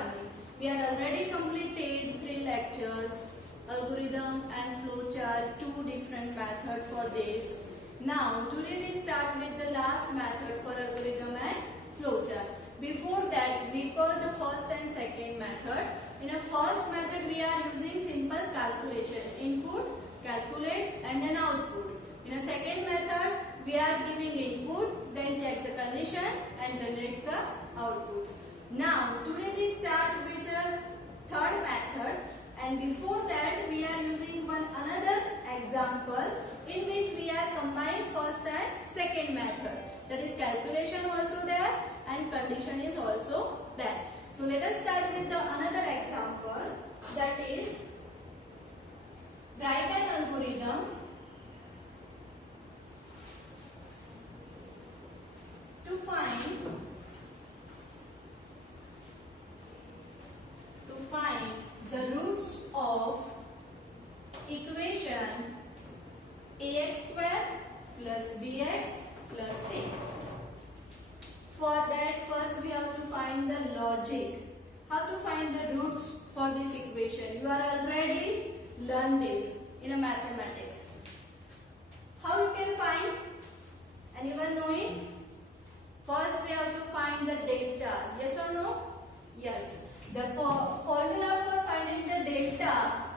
programming. We have already completed 3 lectures, algorithm and flowchart, 2 different methods for this. Now today we start with the last method for algorithm and flowchart. Before that, recall the first and second method. In a first method we are using simple calculation, input, calculate and then output. In a second method we are giving input, then check the condition and generates the output. Now today we start with the third method, and before that we are using another example in which we are combined first and second method. That is calculation also there and condition is also there. So let us start with another example, that is write an algorithm to find the roots of equation ax square plus bx plus c. For that, first we have to find the logic. How to find the roots for this equation? You are already learned this in a mathematics. How you can find? Anyone knowing? First we have to find the delta. Yes or no? Yes. The formula for finding the delta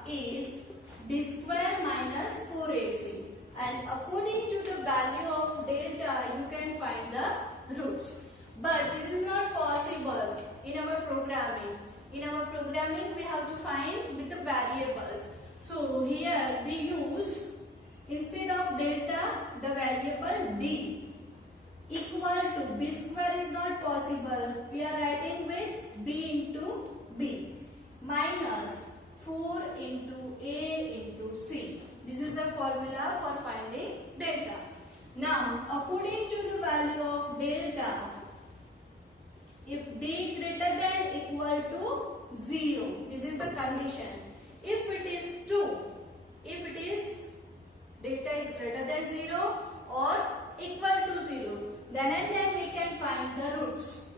is b square minus 4ac, and according to the value of delta you can find the roots. But this is not possible in our programming. In our programming we have to find with the variables. So here we use, instead of delta, the variable d equal to b square is not possible. We are writing with b into b minus 4 into a into c. This is the formula for finding delta. Now according to the value of delta, if d greater than equal to 0, this is the condition. If it is true, if it is delta is greater than 0 or equal to 0, then and then we can find the roots.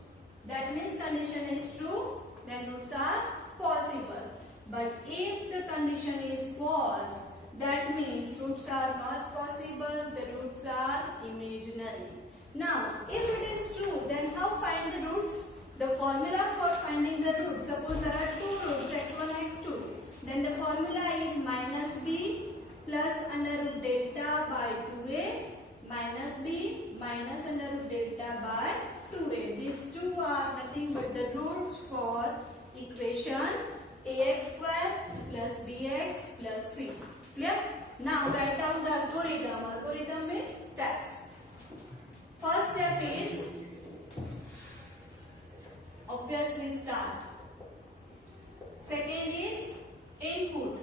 That means condition is true, then roots are possible. But if the condition is false, that means roots are not possible, the roots are imaginary. Now, if it is true, then how find the roots? The formula for finding the roots, suppose there are 2 roots, x1, x2. Then the formula is minus b plus under root delta by 2a minus b minus under root delta by 2a. These two are nothing but the roots for equation ax square plus bx plus c. Clear? Now write down the algorithm. Algorithm is steps. First step is obviously start. Second is input.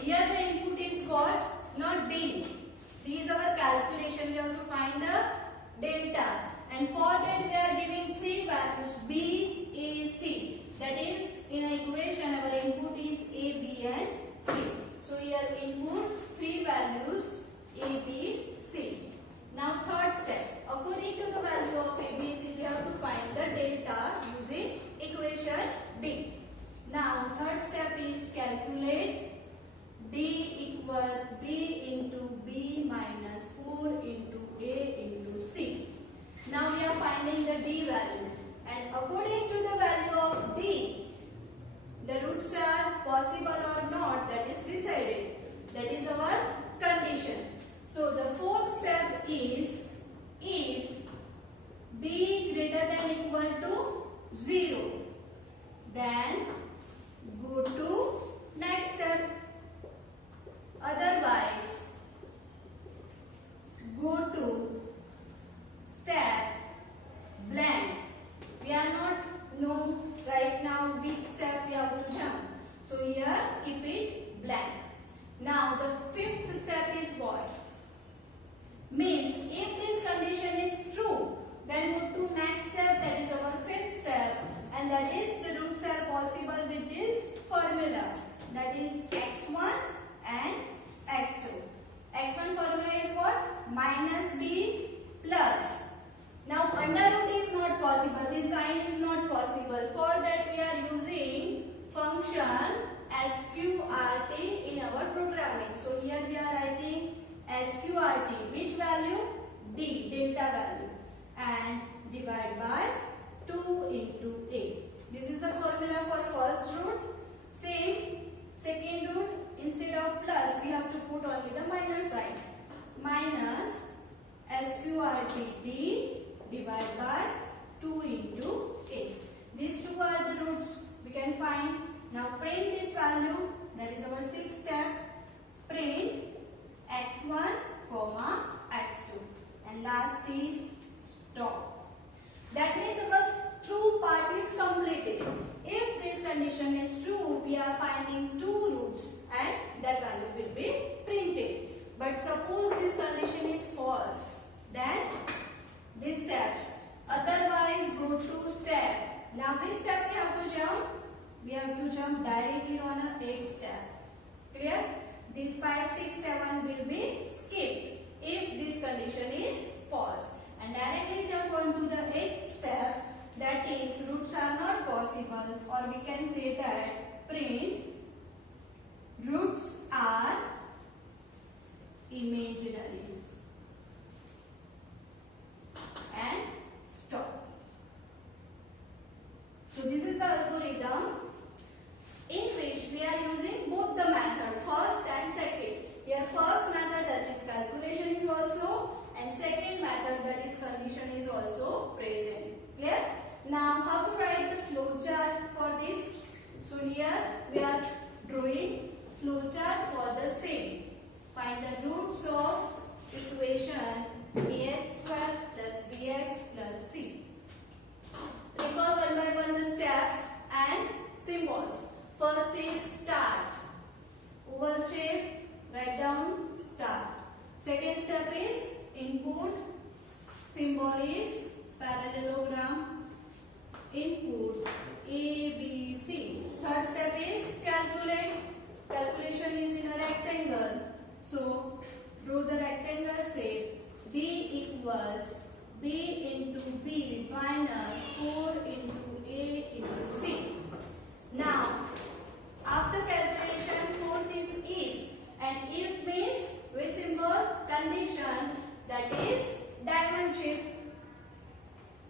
Here the input is what? Not d. D is our calculation. We have to find the delta. And for that we are giving 3 values b, a, c. That is, in an equation our input is a, b and c. So here input 3 values a, b, c. Now third step. According to the value of a, b, c, we have to find the delta using equation d. Now third step is calculate. D equals b into b minus 4 into a into c. Now we are finding the d value, and according to the value of d, the roots are possible or not, that is decided. That is our condition. So the fourth step is, if b greater than equal to 0, then go to next step. Otherwise, go to step blank. We are not know right now which step we have to jump. So here keep it blank. Now the fifth step is what? Means if this condition is true, then go to next step, that is our fifth step, and that is the roots are possible with this formula. That is x1 and x2. x1 formula is what? Minus b plus. Now under root is not possible. divided by 2 into a. This is the formula for first root. Same, second root, instead of plus, we have to put only the minus sign. Minus sqrt divided by 2 into a. These two are the roots we can find. Now print this value, that is our sixth step. Print x1, x2, and last is stop. That means our true part is completed. If this condition is true, we are finding two roots and that value will be printed. But suppose this condition is false, then these steps. Otherwise, go to step. Now which step we have to jump? We have to jump directly on a 8th step. Clear? These 5, 6, 7 will be skipped if this condition is false. And directly jump onto the 8th step, that is roots are not possible, or we can say that print roots are imaginary and stop. So this is the algorithm in which we are using both the method, first and second. Here first method, that is calculation, is also, and second method, that is condition, is also present. Clear? Now how to write the flow chart for this? So here we are drawing flow chart for the same. Find the roots of equation ax square plus bx plus c. Recall one by one the steps and symbols. First is start. Oval shape, write down start. Second step is input. Symbol is parallelogram. Input A, B, C. Third step is calculate. Calculation is in a rectangle. So draw the rectangle shape. D equals B into B minus 4 into A into C. Now, after calculation, fourth is if. And if means which symbol? Condition, that is diamond shape.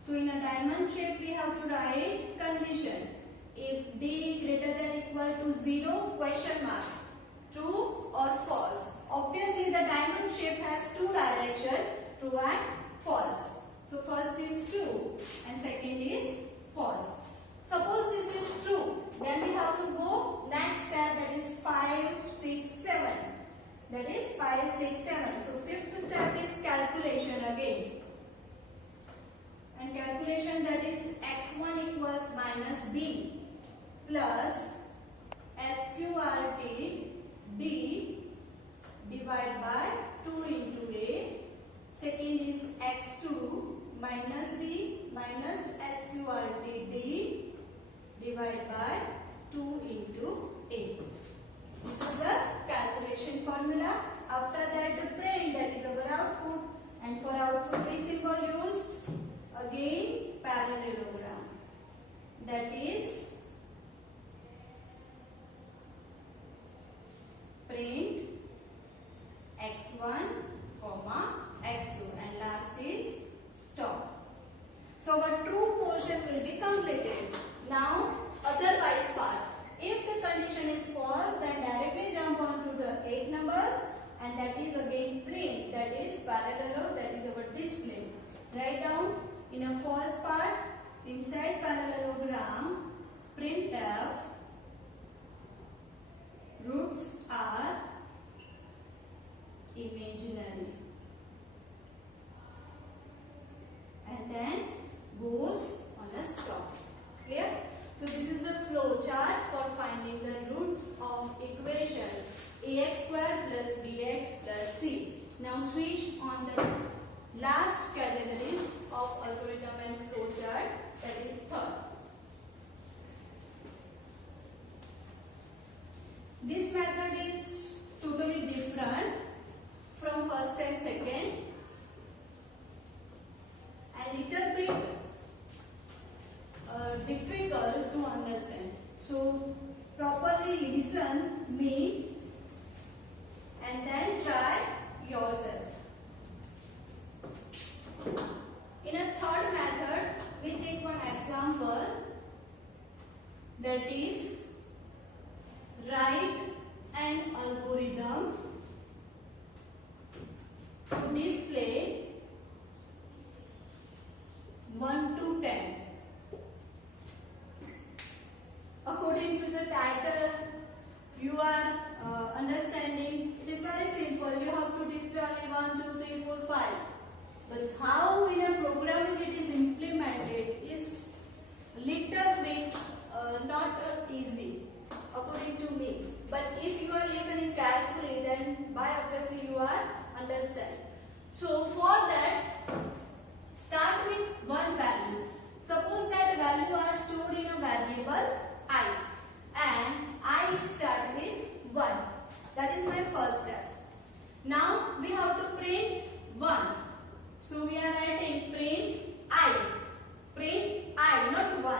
So in a diamond shape, we have to write condition. If D greater than equal to 0, question mark. True or false? Obviously, the diamond shape has two directions, true and false. So first is true and second is false. Suppose this is true, then we have to go next step, that is 5, 6, 7. That is 5, 6, 7. So fifth step is calculation again. And calculation, that is x1 equals minus b plus sqrt d divided by 2 into a. Second is x2 minus b minus sqrt d divided by 2 into a. This is the calculation formula. After that, the print, that is our output. And for output, which symbol used? Again, parallelogram. That is print x1, x2, and last is stop. So our true portion will be completed. Now, otherwise part. If the condition is false, then directly jump onto the 8th number, and that is again print, that is parallel, that is our display. Write down in a false part, inside parallelogram, printf roots are imaginary, and then goes on a stop. Clear? So this is the flow chart for finding the roots of equation ax square plus bx plus c. Now switch on the last categories of algorithm and flow chart, that is third. This method is totally different from first and second, a little bit difficult to understand. So properly listen me and then try yourself. In a third method, that is write an algorithm to display 1 to 10. According to the title you are understanding, it is very simple. You have to display only 1, 2, 3, 4, 5. But how in a program it is implemented is little bit not easy according to me. But if you are listening carefully, then by obviously you are understand. So for that, start with one value. Suppose that value are stored in a variable I, and I start with 1. That is my first step. Now we have to print 1. So we are writing print I. Print I, not 1.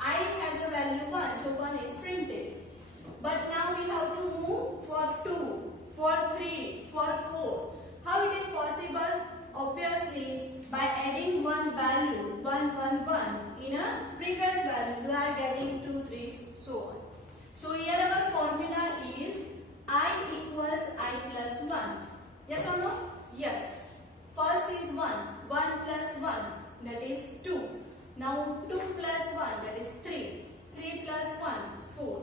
I has a value 1, so 1 is printed. But now we have to move for 2, for 3, for 4. How it is possible? Obviously, by adding one value, 1, 1, 1, in a previous value, we are getting 2, 3, so on. So here our formula is I equals I plus 1. Yes or no? Yes. First is 1. 1 plus 1, that is 2. Now 2 plus 1, that is 3. 3 plus 1, 4.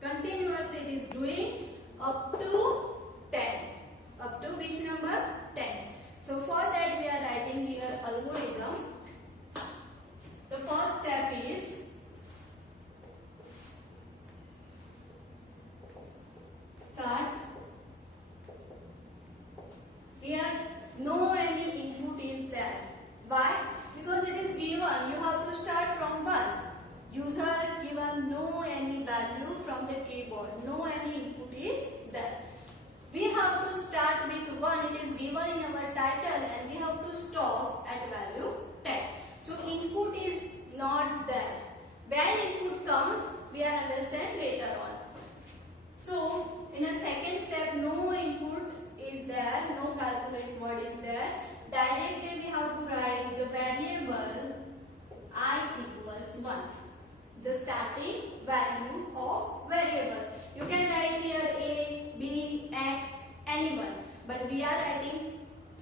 Continuously it is doing up to 10. Up to which number? 10. So for that we are writing here algorithm. The first step is start. Here no any input is there. Why? Because it is given. You have to start from 1. User given no any value from the keyboard. No any input is there. We have to start with 1. It is given in our title, and we have to stop at value 10. So input is not there. When input comes, we are understand later on. So in a second step, no input is there, no calculate word is there. Directly we have to write the variable I equals 1. The starting value of variable. You can write here A, B, X, anyone. But we are writing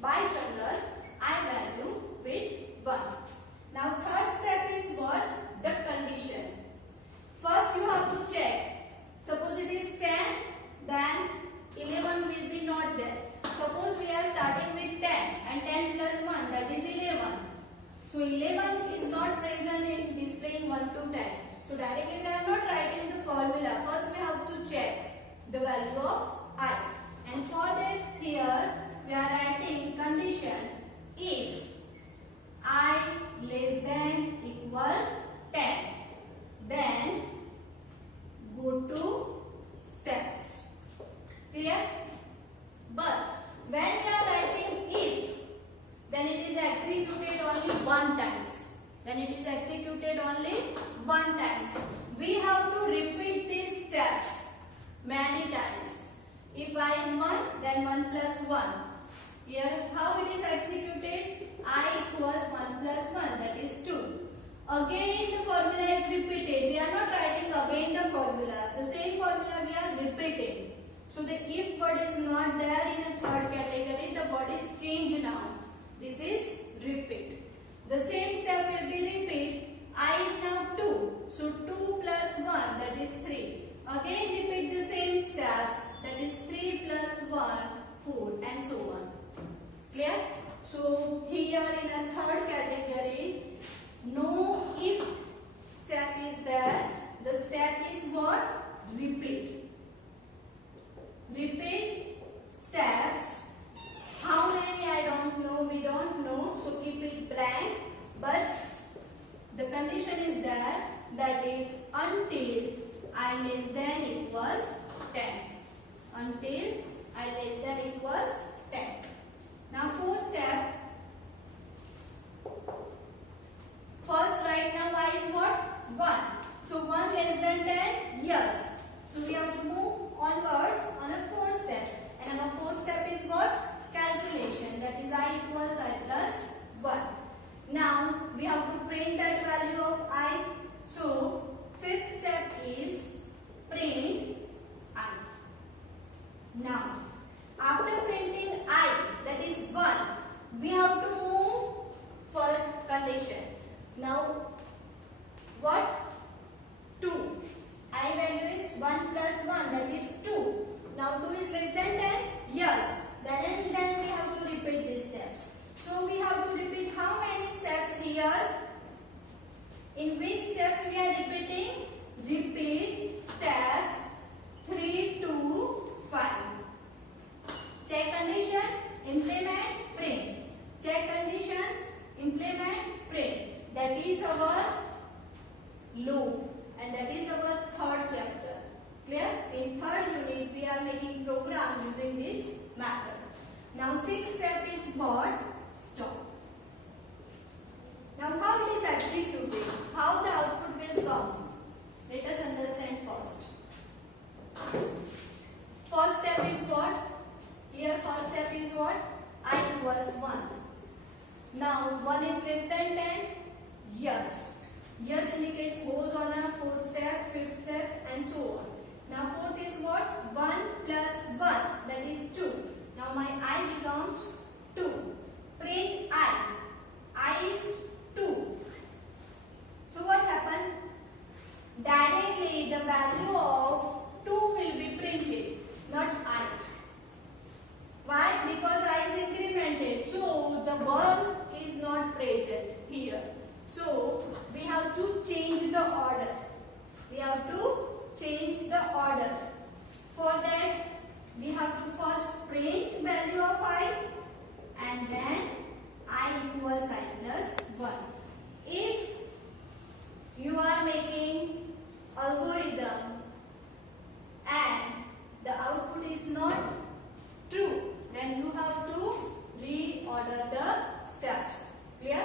by general I value with 1. Now third step is what? The condition. First you have to check. Suppose it is 10, then 11 will be not there. Suppose we are starting with 10 and 10 plus 1, that is 11. So 11 is not present in displaying 1 to 10. So directly we are not writing the formula. First we have to check the value of I. And for that here we are writing condition if I less than equal 10. Then go to steps. Clear? But when we are writing if, then it is executed only 1 times. Then it is executed only 1 times. We have to repeat these steps many times. If I is 1, then 1 plus 1. Here how it is executed? I equals 1 plus 1, that is 2. Again the formula is repeated. We are not writing again the formula. The same formula we are repeating. So the if word is not there in a third category, the word is changed now. This is repeat. The same step will be repeat. I is now 2. So 2 plus 1, that is 3. Again repeat the same steps, that is 3 plus 1, 4, and so on. Clear? So here in a third category, no if step is there. The step is what? Repeat. Repeat steps. How many I don't know, we don't know. So keep it blank. But the condition is there, that is until I less than equals 10. Until I less than equals 10. Now fourth step. First right now I is what? 1. So 1 less than 10? Yes. So we have to move onwards on a fourth step. And our fourth step is what? Calculation. That is I equals I plus 1. Now we have to print that value of I. So fifth step loop, and that is our third chapter. Clear? In third unit we are making program using this method. Now sixth step is what? Stop. Now how it is executed? How the output will come? Let us understand first. First step is what? Here first step is what? I equals 1. Now 1 is less than 10? Yes. Yes indicates goes on a fourth step, fifth step and so on. Now fourth is what? 1 plus 1, that is 2. Now my I becomes 2. Print I. I is 2. So what happened? Directly the value of 2 will be printed, not I. Why? Because I is incremented. So the 1 is not present here. So we have to change the order. We have to change the order. For that we have to first print value of I and then I equals I plus 1. If you are making algorithm and the output is not true, then you have to reorder the steps. Clear?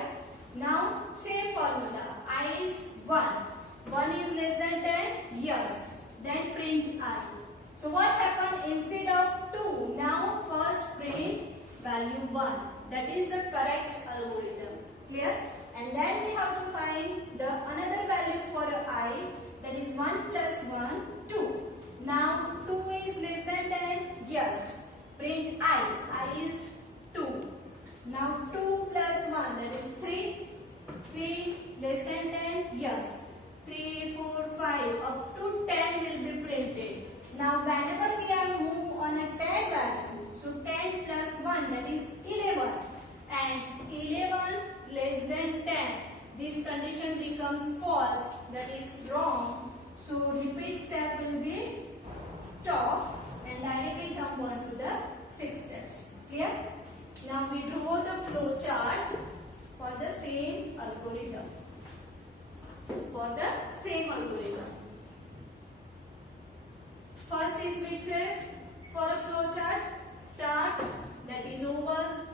Now same formula. I is 1. 1 is less than 10? Yes. Then print I. So what happened? Instead of 2, now first print value 1. That is the correct algorithm. Clear? And then we have to find the another value for I, that is 1 plus 1, 2. Now 2 is less than 10? Yes. Print I. I is 2. Now 2 plus 1, that is 3. 3 less than 10? Yes. 3, 4, 5 up to 10 will be printed. Now whenever we are move on a 10 value, so 10 plus 1, that is 11. And 11 less than 10. This condition becomes false, that is wrong. So repeat step will be stop and directly jump on to the 6 steps. Clear? Now we draw the flow chart for the same algorithm. First is mixer for a flow chart. Start, that is over.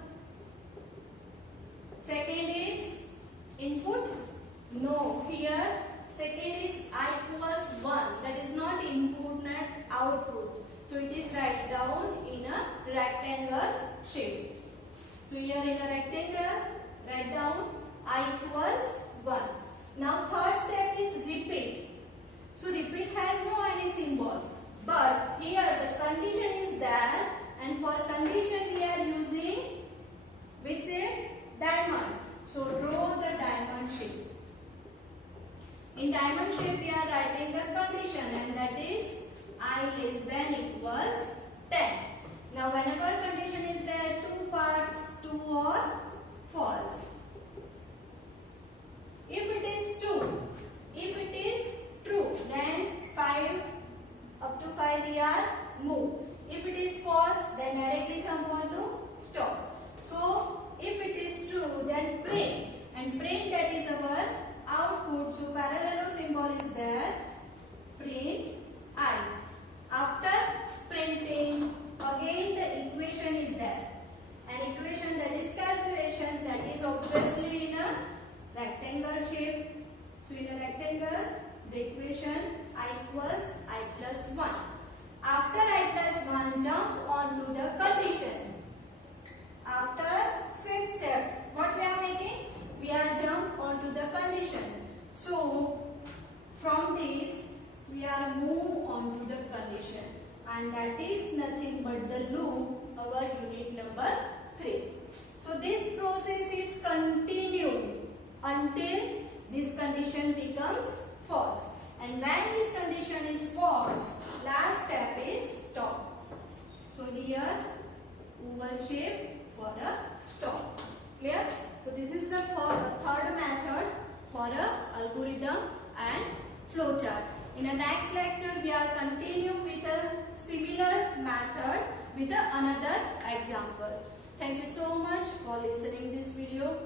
Second is input. No, here second is I equals 1. That is not input, not output. So it is write down in a rectangle shape. So here in a rectangle, write down I equals 1. Now third step is repeat. So repeat has no any symbol. But here the condition is there, and for condition we are using which is diamond. So draw the diamond shape. In diamond shape we are writing the condition, and that is I less than equals 10. Now whenever condition is there, two parts, true or false. If it is true, then 5 up to 5 we are move. If it is false, then directly jump on to stop. So if it is true, then print, and print, that is our output. So parallel symbol is there. Print I. After printing, again the equation is there. An equation, that is calculation, that is obviously in a rectangle shape. So in a rectangle, the equation I equals I plus 1. After I plus 1, jump on to the condition. After fifth step, what we are making? We are jump onto the condition. So from this, we are move on to the condition, and that is nothing but the loop, our unit number 3. So this process is continued until this condition becomes false, and when this condition is false, last step is stop. So here oval shape for a stop. Clear? So this is the third method for a algorithm and flowchart. In the next lecture, we are continue with a similar method with another example. Thank you so much for listening this video.